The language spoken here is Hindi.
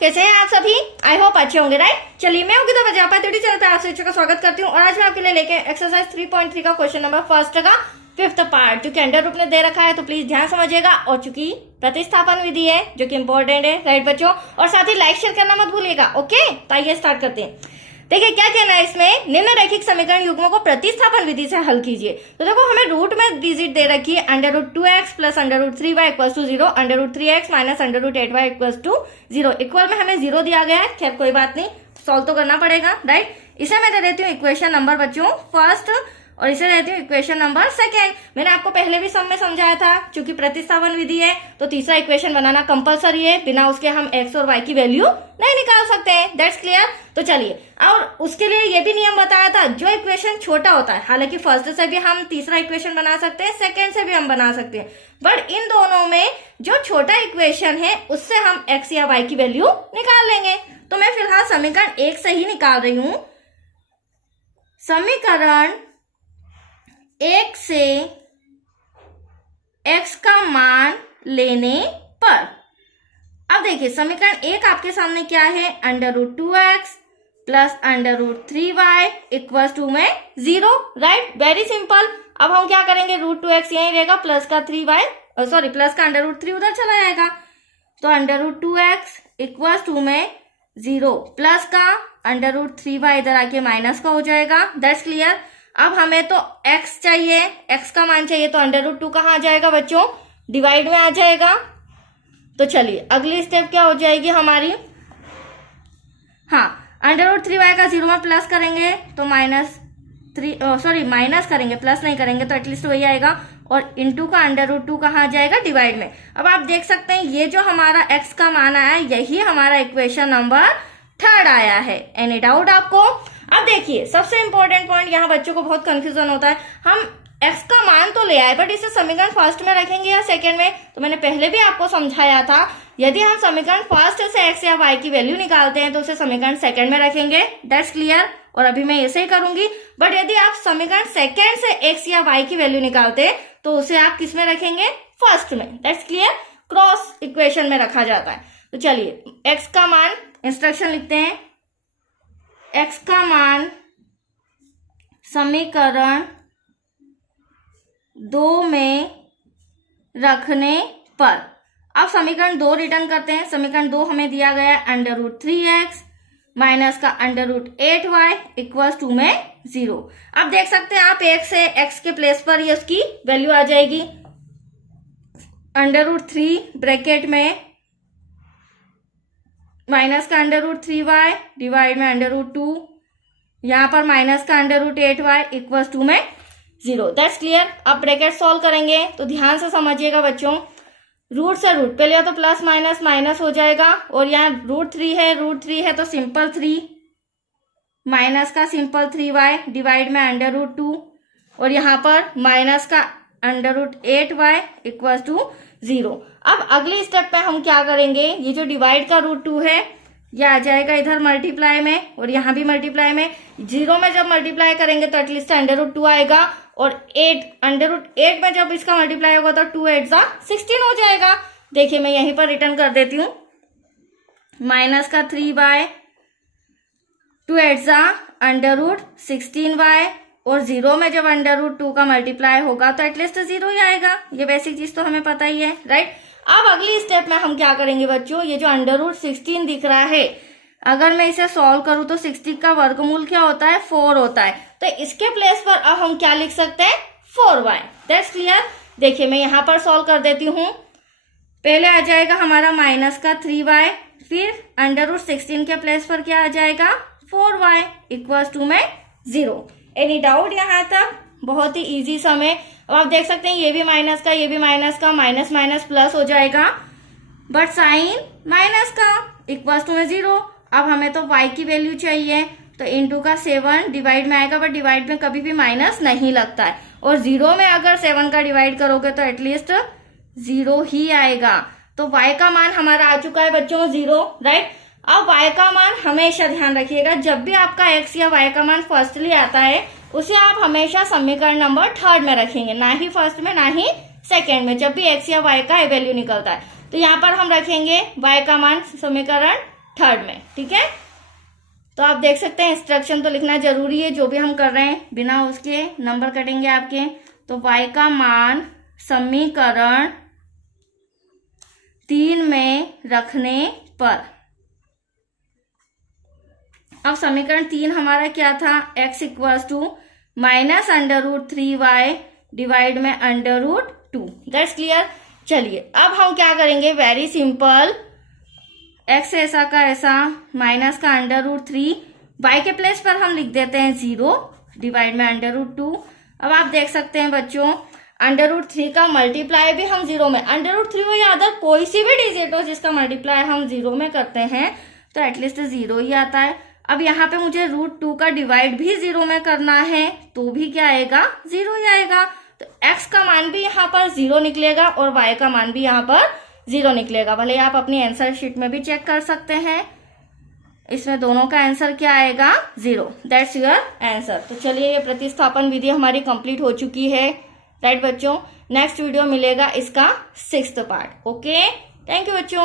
कैसे हैं आप सभी? आई होप अच्छे होंगे, राइट। चलिए मैं उनकी तरफ जापा ट्यूटी चैनल पे आप सभी का स्वागत करती हूँ और आज मैं आपके लिए लेके एक्सरसाइज 3.3 का क्वेश्चन नंबर फर्स्ट का 5th पार्ट जो कि अंडर रूप ने दे रखा है, तो प्लीज ध्यान समझिएगा। और चूंकि प्रतिस्थापन विधि है जो कि इंपॉर्टेंट है, राइट बच्चों, और साथ ही लाइक शेयर करना मत भूलिएगा। ओके, तो आइए स्टार्ट करते हैं। देखिए क्या कहना है इसमें, निम्न रैखिक समीकरण युग्मों को प्रतिस्थापन विधि से हल कीजिए। तो देखो हमें रूट में डिजिट दे रखी है √2x plus √3y equal to 0, √3x minus √8y equal to 0। Equal में हमें 0 दिया गया है, खैर कोई बात नहीं, सॉल्व तो करना पड़ेगा, राइट। इसे मैं दे देती हूँ इक्वेशन नंबर बच्चों फर्स्ट और इसे देती हूँ इक्वेशन नंबर सेकेंड। मैंने आपको पहले भी सम में समझाया था, क्योंकि प्रतिस्थापन विधि है तो तीसरा इक्वेशन बनाना कंपलसरी है, बिना उसके हम x और y की वैल्यू नहीं निकाल सकते हैं। That's clear. तो चलिए, और उसके लिए ये भी नियम बताया था, जो इक्वेशन छोटा होता है, हालांकि फर्स्ट से भी हम तीसरा इक्वेशन बना सकते हैं, सेकेंड से भी हम बना सकते हैं, बट इन दोनों में जो छोटा इक्वेशन है उससे हम x या y की वैल्यू निकाल लेंगे। तो मैं फिलहाल समीकरण 1 से ही निकाल रही हूं। समीकरण 1 से x का मान लेने पर, अब देखिए समीकरण 1 आपके सामने क्या है, √2x plus √3y equal to में 0, राइट। Very simple. अब हम क्या करेंगे, √2x यहीं रहेगा, प्लस का 3y सॉरी प्लस का √3 उधर चला जाएगा, तो √2x इक्वल टू में 0 प्लस का √3y इधर आके माइनस का हो जाएगा। That's clear. अब हमें तो x चाहिए, x का मान चाहिए, तो √2 कहाँ आ जाएगा बच्चों, डिवाइड में आ जाएगा। तो चलिए अगली स्टेप क्या हो जाएगी हमारी, हाँ, √3y का 0 में प्लस करेंगे तो माइनस करेंगे, प्लस नहीं करेंगे तो एटलीस्ट वही आएगा, और इंटू का √2 कहाँ आ जाएगा, डिवाइड में। अब आप देख सकते हैं ये जो हमारा x का मान आया, यही हमारा इक्वेशन नंबर 3 आया है। एनी डाउट आपको? अब देखिए सबसे इंपॉर्टेंट पॉइंट, यहाँ बच्चों को बहुत कंफ्यूजन होता है, हम x का मान तो ले आए बट इसे समीकरण फर्स्ट में रखेंगे या सेकंड में। तो मैंने पहले भी आपको समझाया था, यदि हम समीकरण फर्स्ट से x या y की वैल्यू निकालते हैं तो उसे समीकरण सेकंड में रखेंगे। That's clear. और अभी मैं ऐसे ही करूंगी, बट यदि आप समीकरण सेकंड से x या y की वैल्यू निकालते हैं तो उसे आप किस में रखेंगे, फर्स्ट में। That's clear. क्रॉस इक्वेशन में रखा जाता है। तो चलिए x का मान, इंस्ट्रक्शन लिखते हैं, x का मान समीकरण 2 में रखने पर, अब समीकरण 2 रिटर्न करते हैं। समीकरण 2 हमें दिया गया √3x माइनस का √8y इक्वल टू में 0। अब देख सकते हैं आप, 1 से x के प्लेस पर ही उसकी वैल्यू आ जाएगी, √3 ब्रैकेट में माइनस का √3y डिवाइड में √2, यहाँ पर माइनस का √8y इक्वल टू में 0। That's clear. अब ब्रैकेट सॉल्व करेंगे तो ध्यान से समझिएगा बच्चों, रूट से रूट पहले तो प्लस माइनस माइनस हो जाएगा, और यहाँ √3 है तो सिंपल 3 माइनस का सिंपल 3y डिवाइड में √2, और यहाँ पर माइनस का √8y इक्वल टू 0। अब अगली स्टेप पे हम क्या करेंगे, ये जो डिवाइड का √2 है ये आ जाएगा इधर मल्टीप्लाई में, और यहाँ भी मल्टीप्लाई में। 0 में जब मल्टीप्लाई करेंगे तो एटलीस्ट √2 आएगा, और 8 में जब इसका मल्टीप्लाई होगा तो 2 8 16 हो जाएगा। देखिए मैं यहीं पर रिटर्न कर देती हूँ, माइनस का 3y 2 8 √16y, और 0 में जब √2 का मल्टीप्लाई होगा तो एटलीस्ट 0 ही आएगा। ये बेसिक चीज तो हमें पता ही है, राइट। अब अगली स्टेप में हम क्या करेंगे बच्चों, ये जो √16 दिख रहा है, अगर मैं इसे सॉल्व करूं तो 60 का वर्गमूल क्या होता है, 4 होता है, तो इसके प्लेस पर अब हम क्या लिख सकते हैं, 4y। That's clear. देखिए मैं यहाँ पर सॉल्व कर देती हूँ। पहले आ जाएगा हमारा माइनस का 3y, फिर √16 के प्लेस पर क्या आ जाएगा, 4y इक्वल टू में 0। एनी डाउट यहाँ तक? बहुत ही इजी सम है। अब आप देख सकते हैं ये भी माइनस का, ये भी माइनस का, माइनस माइनस प्लस हो जाएगा, बट साइन माइनस का इक्वल टू में 0। अब हमें तो y की वैल्यू चाहिए, तो इंटू का 7 डिवाइड में आएगा, बट डिवाइड में कभी भी माइनस नहीं लगता है, और 0 में अगर 7 का डिवाइड करोगे तो एटलीस्ट 0 ही आएगा। तो y का मान हमारा आ चुका है बच्चों 0, राइट। अब y का मान हमेशा ध्यान रखिएगा, जब भी आपका x या y का मान फर्स्टली आता है उसे आप हमेशा समीकरण नंबर 3 में रखेंगे, ना ही फर्स्ट में ना ही सेकेंड में, जब भी x या y का वैल्यू निकलता है। तो यहाँ पर हम रखेंगे y का मान समीकरण थर्ड में, ठीक है। तो आप देख सकते हैं इंस्ट्रक्शन तो लिखना जरूरी है, जो भी हम कर रहे हैं, बिना उसके नंबर कटेंगे आपके। तो y का मान समीकरण 3 में रखने पर, अब समीकरण 3 हमारा क्या था, x equals to -√3y divide में √2। That's clear. चलिए अब हम क्या करेंगे, वेरी सिंपल, x ऐसा का ऐसा माइनस का √3, y के प्लेस पर हम लिख देते हैं 0 डिवाइड में √2। अब आप देख सकते हैं बच्चों, √3 का मल्टीप्लाई भी हम 0 में, √3 या अदर कोई सी भी डिजिट हो जिसका मल्टीप्लाई हम 0 में करते हैं तो एटलीस्ट 0 ही आता है। अब यहाँ पे मुझे √2 का डिवाइड भी 0 में करना है तो भी क्या आएगा, 0 ही आएगा। तो x का मान भी यहाँ पर 0 निकलेगा और y का मान भी यहाँ पर 0 निकलेगा। भले आप अपनी आंसर शीट में भी चेक कर सकते हैं, इसमें दोनों का आंसर क्या आएगा, 0। That's your answer. तो चलिए ये प्रतिस्थापन विधि हमारी कंप्लीट हो चुकी है, राइट बच्चों। नेक्स्ट वीडियो मिलेगा इसका 6th part. Okay, thank you बच्चों।